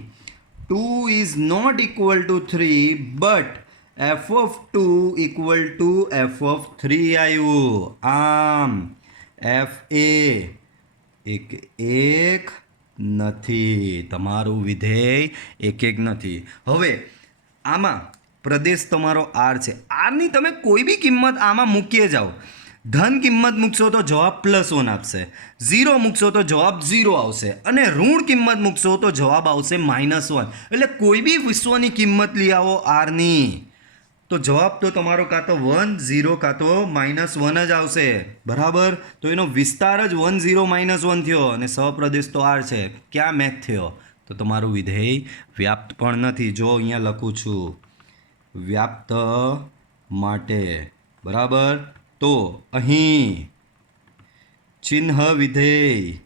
2 is not equal to 3 but F of 2 equal to F of 3 આવ્યું. આમ એફ એ એક નથી, તમારું વિધેય એક નથી. હવે આમાં પ્રદેશ તમારો આર છે. આરની તમે કોઈ બી કિંમત આમાં મૂકીએ જાઓ. ધન કિંમત મૂકશો તો જવાબ +1 આપશે, 0 મૂકશો તો જવાબ 0 આવશે, અને ઋણ કિંમત મૂકશો તો જવાબ આવશે -1. એટલે કોઈ બી વિશ્વની કિંમત લઈ આવો આરની તો જવાબ તો તમારો કાં તો 1 0 કાં તો -1 જ આવશે. બરાબર. તો એનો વિસ્તાર જ 1 0 -1 થયો અને સહપ્રદેશ તો આર છે. ક્યાં મેચ થયો? તો તમારું વિધેય વ્યાપ્ત પણ નથી. જો અહીંયા લખું છું વ્યાપ્ત માટે. બરાબર. તો અહીં ચિહ્ન વિધેય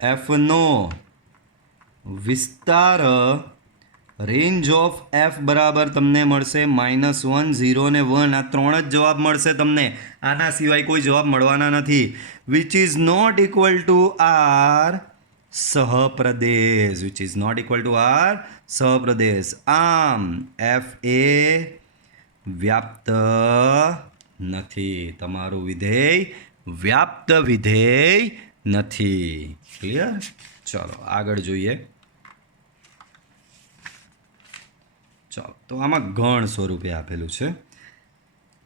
એફ નો વિસ્તાર રેન્જ ઓફ એફ બરાબર તમને મળશે -1 0 ને 1. આ 3 જ જવાબ મળશે તમને, આના સિવાય કોઈ જવાબ મળવાના નથી. Which is not equal to R સહપ્રદેશ. Which is not equal to R સહપ્રદેશ. આમ એફ એ વ્યાપ્ત નથી. તમારું વિધેય વ્યાપ્ત વિધેય નથી. ક્લિયર? ચલો આગળ જોઈએ. ચાલો, તો આમાં ગણ સ્વરૂપે આપેલું છે.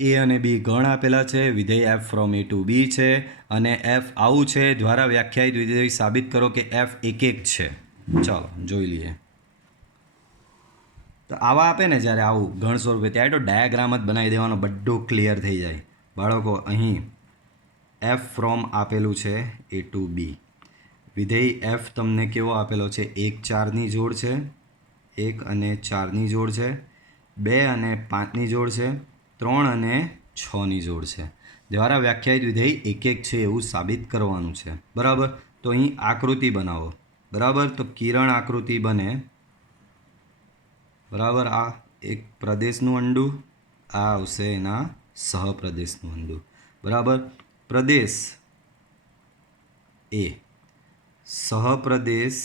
એ અને બી ગણ આપેલા છે. વિધેય એફ ફ્રોમ એ ટુ બી છે અને એફ આવું છે. દ્વારા વ્યાખ્યાયિત વિધેય સાબિત કરો કે એફ એક છે. ચાલો જોઈ લઈએ. તો આવા આપે ને જ્યારે આવું ગણ સ્વરૂપે, ત્યારે તો ડાયાગ્રામ જ બનાવી દેવાનો, બધું ક્લિયર થઈ જાય. બાળકો અહીં એફ ફ્રોમ આપેલું છે એ ટુ બી. વિધેય એફ તમને કેવો આપેલો છે? 1 4ની જોડ છે, 1 અને 4ની જોડ છે, 2 અને 5ની જોડ છે, 3 અને 6ની જોડ છે. દ્વારા વ્યાખ્યાયિત વિધેય એક છે એવું સાબિત કરવાનું છે. બરાબર. તો અહીં આકૃતિ બનાવો. બરાબર. તો કિરણ આકૃતિ બને. બરાબર. આ એક પ્રદેશનું અંડું, આ આવશે એના સહપ્રદેશનું અંડું. બરાબર. પ્રદેશ એ, સહપ્રદેશ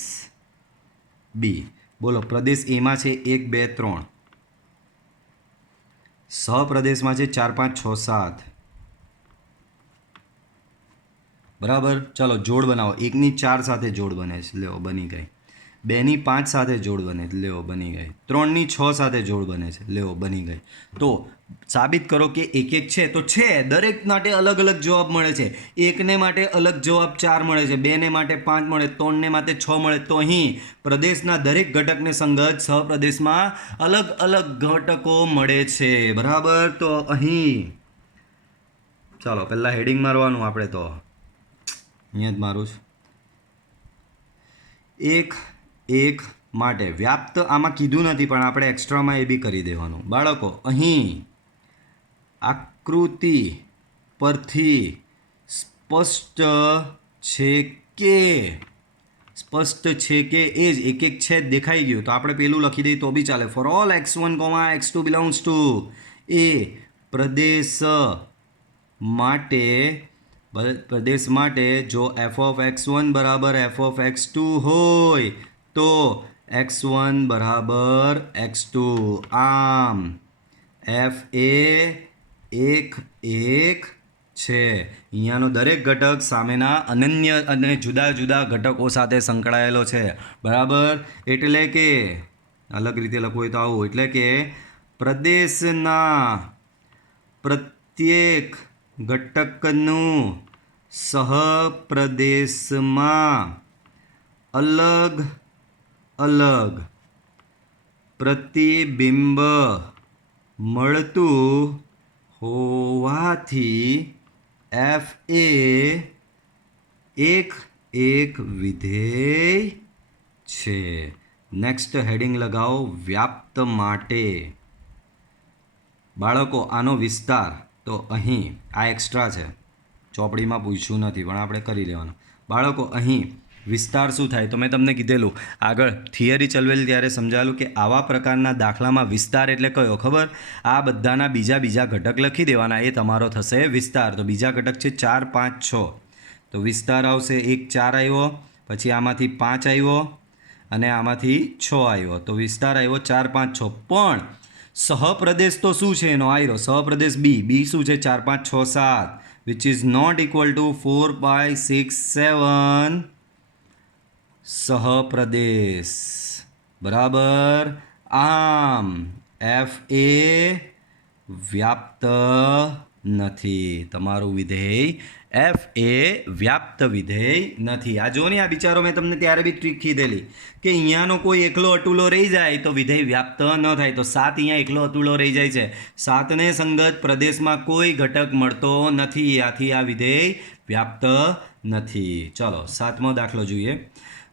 બી. બોલો, પ્રદેશ એમાં છે 1 2 3, સહપ્રદેશમાં છે 4 5 6 7. બરાબર. ચાલો જોડ બનાવો. 1ની 4 સાથે જોડ બને છે, લેવો બની ગઈ. 2ની 5 સાથે જોડ બને છે, લેવો બની ગઈ. 3ની 6 સાથે જોડ બને છે, લેવો બની ગઈ. તો સાબિત કરો કે એક છે. તો છે, દરેક માટે અલગ અલગ જવાબ મળે છે. 1ને માટે અલગ જવાબ 4 મળે છે, 2ને માટે 5 મળે, 3ને માટે 6 મળે. તો અહીં પ્રદેશના દરેક ઘટકને સંગત સહપ્રદેશમાં અલગ અલગ ઘટકો મળે છે. બરાબર. તો અહીં ચાલો પહેલાં હેડિંગ મારવાનું આપણે, તો અહીંયા જ મારું છું. 1 માટે વ્યાપ્ત આમાં કીધું નથી, પણ આપણે એક્સ્ટ્રામાં એ બી કરી દેવાનું. બાળકો અહીં આકૃતિ પરથી સ્પષ્ટ છે કે એ જ 1 છે દેખાઈ ગયું. તો આપણે પેલું લખી દઈએ તો બી ચાલે. For all x1, x2 belongs to એ પ્રદેશ માટે જો એફ ઓફ x1 બરાબર એફ ઓફ x2 હોય તો x1 બરાબર x2. આમ એફ એ 1 છે. અહીંયાનો દરેક ઘટક સામેના અનન્ય અને જુદા જુદા ઘટકો સાથે સંકળાયેલો છે. બરાબર. એટલે કે અલગ રીતે લખવું હોય તો આવું, એટલે કે પ્રદેશના પ્રત્યેક ઘટકનું સહપ્રદેશમાં અલગ અલગ પ્રતિબિંબ મળતું હોવાથી એફ એ એક વિધેય છે. નેક્સ્ટ હેડિંગ લગાવો, વ્યાપ્ત માટે. બાળકો આનો વિસ્તાર તો અહીં આ એક્સ્ટ્રા છે, ચોપડીમાં પૂછ્યું નથી પણ આપણે કરી લેવાનું. બાળકો અહીં વિસ્તાર શું થાય? તો મેં તમને કીધેલું આગળ થિયરી ચલવેલી ત્યારે સમજાવેલું કે આવા પ્રકારના દાખલામાં વિસ્તાર એટલે કયો ખબર? આ બધાના બીજા બીજા ઘટક લખી દેવાના, એ તમારો થશે વિસ્તાર. તો બીજા ઘટક છે 4, 5, 6. તો વિસ્તાર આવશે 1, 4 આવ્યો, પછી આમાંથી 5 આવ્યો અને આમાંથી 6 આવ્યો. તો વિસ્તાર આવ્યો 4, 5, 6. પણ સહપ્રદેશ તો શું છે એનો? આવ્યો સહપ્રદેશ બી શું છે? 4, 5, 6, 7, which is not equal to 4, 5, 6, 7 સહપ્રદેશ. બરાબર. આમ એફ એ વ્યાપ્ત નથી. તમારું વિધેય એફ એ વ્યાપ્ત વિધેય નથી. આ જો ને, આ બિચારો મેં તમને ત્યારે બી ટ્રીક કીધેલી કે અહીંયાનો કોઈ એકલો અટુલો રહી જાય તો વિધેય વ્યાપ્ત ન થાય. તો 7 અહીંયા એકલો અટુલો રહી જાય છે. 7ને સંગત પ્રદેશમાં કોઈ ઘટક મળતો નથી, આથી આ વિધેય વ્યાપ્ત નથી. ચલો 7મો દાખલો જોઈએ.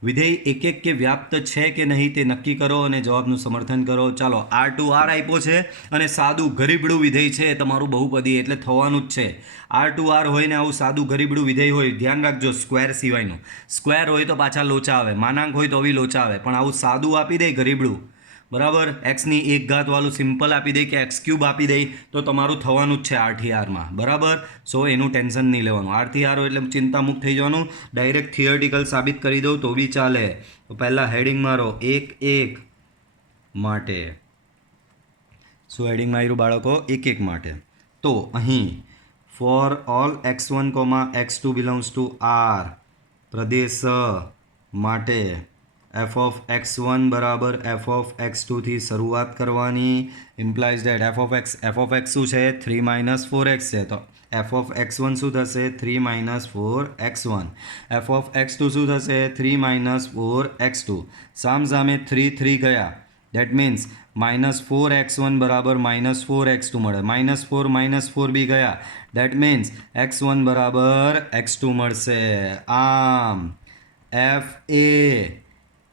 વિધેય એક એક કે વ્યાપ્ત છે કે નહીં તે નક્કી કરો અને જવાબનું સમર્થન કરો. ચાલો R2R આપ્યો છે અને સાદું ગરીબડું વિધેય છે, તમારું બહુપદી એટલે થવાનું જ છે. R2R હોય ને આવું સાદું ગરીબડું વિધેય હોય, ધ્યાન રાખજો સ્ક્વેર સિવાયનું. સ્ક્વેર હોય તો પાછા લોચા આવે, માનાંક હોય તો બી લોચા આવે, પણ આવું સાદું આપી દે ગરીબડું, બરાબર, એક્સની 1 ઘાત વાળું સિમ્પલ આપી દે કે એક્સ ક્યુબ આપી દે તો તમારું થવાનું જ છે R-થી-Rમાં. બરાબર. સો એનું ટેન્શન નહીં લેવાનું. R-થી-R હોય એટલે ચિંતામુક્ત થઈ જવાનું. ડાયરેક્ટ થિયરિટિકલ સાબિત કરી દઉં તો બી ચાલે. તો પહેલાં હેડિંગ મારો 1 1 માટે. શું હેડિંગ માર્યું બાળકો? 1 1 માટે. તો અહીં for all x1, x2 belongs two R પ્રદેશ માટે f of x1 બરાબર f of x2 થી શરૂઆત કરવાની. Implies date f of x શું છે? 3 - 4x છે. તો f of x1 શું થશે? 3 - 4x1. f of x2 શું થશે? 3 - 4x2. સામે 3 3 ગયા. દેટ મીન્સ -4x1 બરાબર -4x2 મળે. -4 બી ગયા. દેટ મીન્સ x1 બરાબર x2 મળશે. આમ f એ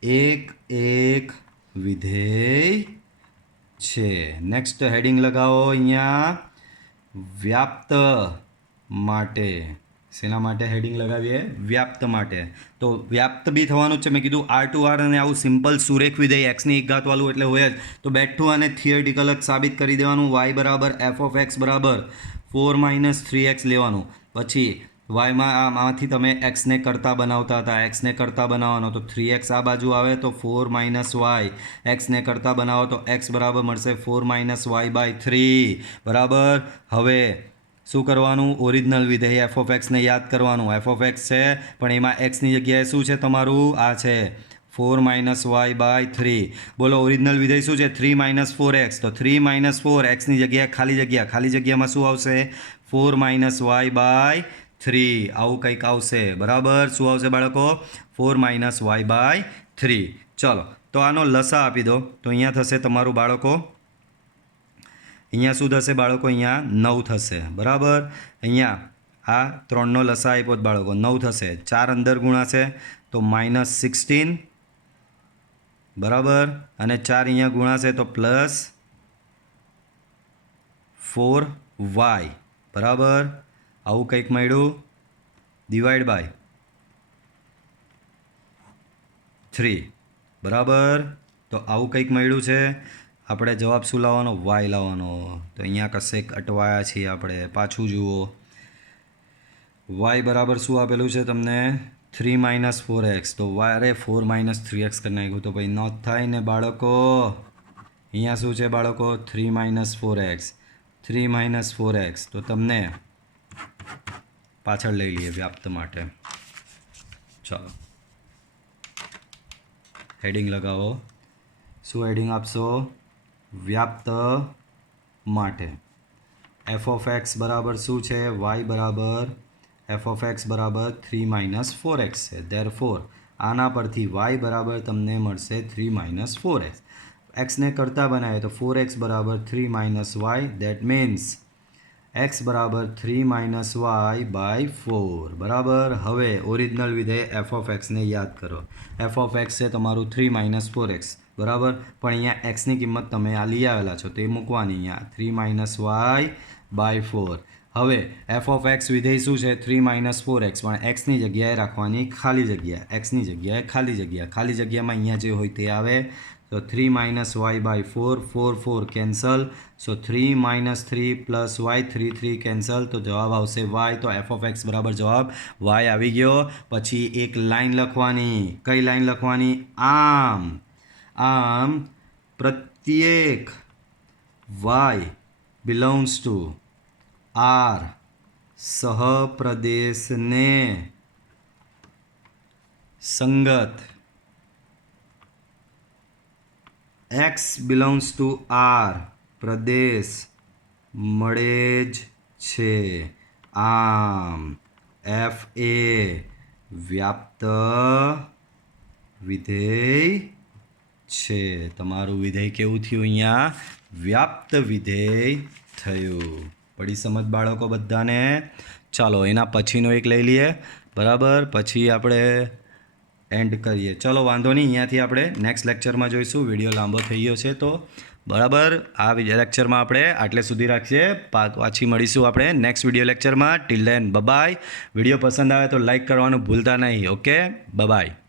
એક વિધેય છે. નેક્સ્ટ હેડિંગ લગાવો અહીંયા વ્યાપ્ત માટે. શેના માટે હેડિંગ લગાવીએ? વ્યાપ્ત માટે. તો વ્યાપ્ત બી થવાનું જ છે. મેં કીધું R-to-R અને આવું સિમ્પલ સુરેખ વિધેય એક્સની 1 ઘાત વાળું એટલે હોય જ. તો બેઠું અને થિયરિટિકલ જ સાબિત કરી દેવાનું. y બરાબર f of x બરાબર 4 - 3x લેવાનું. પછી વાયમાં આમાંથી તમે એક્સને કરતા બનાવતા હતા, એક્સને કરતા બનાવવાનો તો 3x આ બાજુ આવે તો 4 - y. એક્સને કરતા બનાવો તો એક્સ બરાબર મળશે 4 - y/3. બરાબર. હવે શું કરવાનું? ઓરિજિનલ વિધેય એફ ઓફ એક્સને યાદ કરવાનું. એફ ઓફ એક્સ છે પણ એમાં એક્સની જગ્યાએ શું છે તમારું? આ છે 4 - y/3. બોલો ઓરિજિનલ વિધેય શું છે? 3 - 4x. તો 3 - 4 એક્સની જગ્યાએ ખાલી જગ્યામાં શું આવશે? 4 - y/3. આવું કંઈક આવશે. બરાબર. શું આવશે બાળકો? 4 - y/3. ચલો તો આનો લસા આપી દો. તો અહીંયા થશે તમારું બાળકો, અહીંયા શું થશે બાળકો? અહીંયા 9 થશે. બરાબર. અહીંયા આ 3નો લસા આપ્યો બાળકો 9 થશે. 4 અંદર ગુણાશે તો -16. બરાબર. અને 4 અહીંયા ગુણાશે તો +4y. બરાબર. આવું કંઈક મળ્યું. Divide by 3. બરાબર. તો આવું કંઈક મળ્યું છે. આપણે જવાબ શું લાવવાનો? y લાવવાનો. તો અહીંયા કશેક અટવાયા છીએ આપણે. પાછું જુઓ. y બરાબર શું આપેલું છે તમને? 3 - 4x. તો y અરે 4 - 3x કરી નાખ્યું તો ભાઈ ન થાય ને બાળકો. અહીંયા શું છે બાળકો? 3 - 4x. 3 - 4x. તો તમને પાછળ લઈ લઈએ વ્યાપ્ત માટે. ચાલો હેડિંગ લગાવો. શું હેડિંગ આપશો? વ્યાપ્ત માટે. એફ ઓફ એક્સ બરાબર શું છે? y બરાબર એફ ઓફ એક્સ બરાબર 3 - 4x છે. ધેરફોર આના પરથી y બરાબર તમને મળશે 3 - 4x. એક્સને કરતા બનાવે તો 4x બરાબર 3 - y. દેટ મીન્સ x બરાબર 3 - y/4. બરાબર. હવે ઓરિજિનલ વિધેય એફ ઓફ એક્સને યાદ કરો. એફ ઓફ એક્સ છે તમારું 3 - 4x. બરાબર. પણ અહીંયા એક્સની કિંમત તમે આ લઈ આવેલા છો તે મૂકવાની. અહીંયા 3 - y/4. હવે એફ ઓફ એક્સ વિધેય શું છે 3-4x પણ એક્સની જગ્યાએ રાખવાની ખાલી જગ્યા એક્સની જગ્યાએ ખાલી જગ્યામાં અહીંયા જે હોય તે આવે તો 3 - y/4 4 કેન્સલ સો 3 - 3 + y 3 કેન્સલ તો જવાબ આવશે y તો એફ ઓફ એક્સ બરાબર જવાબ y આવી ગયો પછી એક લાઈન લખવાની કઈ લાઈન લખવાની આમ પ્રત્યેક y બિલોંગ્સ ટુ R સહપ્રદેશને સંગત X બિલોંગ્સ ટુ R પ્રદેશ મળે જ છે આમ F એ વ્યાપ્ત વિધેય છે તમારું વિધેય કેવું થયું અહીંયા વ્યાપ્ત વિધેય થયું પડી સમજ બાળકો બધાને ચાલો એના પછીનો એક લઈ લઈએ બરાબર પછી આપણે એન્ડ કરીએ ચલો વાંધો નહીં અહીંયાથી આપણે નેક્સ્ટ લેક્ચરમાં જોઈશું વિડીયો લાંબો થઈ ગયો છે તો બરાબર આ લેક્ચરમાં આપણે આટલે સુધી રાખીએ પાછી મળીશું આપણે નેક્સ્ટ વિડીયો લેક્ચરમાં ટિલ ધેન બાય વિડીયો પસંદ આવે તો લાઈક કરવાનું ભૂલતા નહીં ઓકે બાય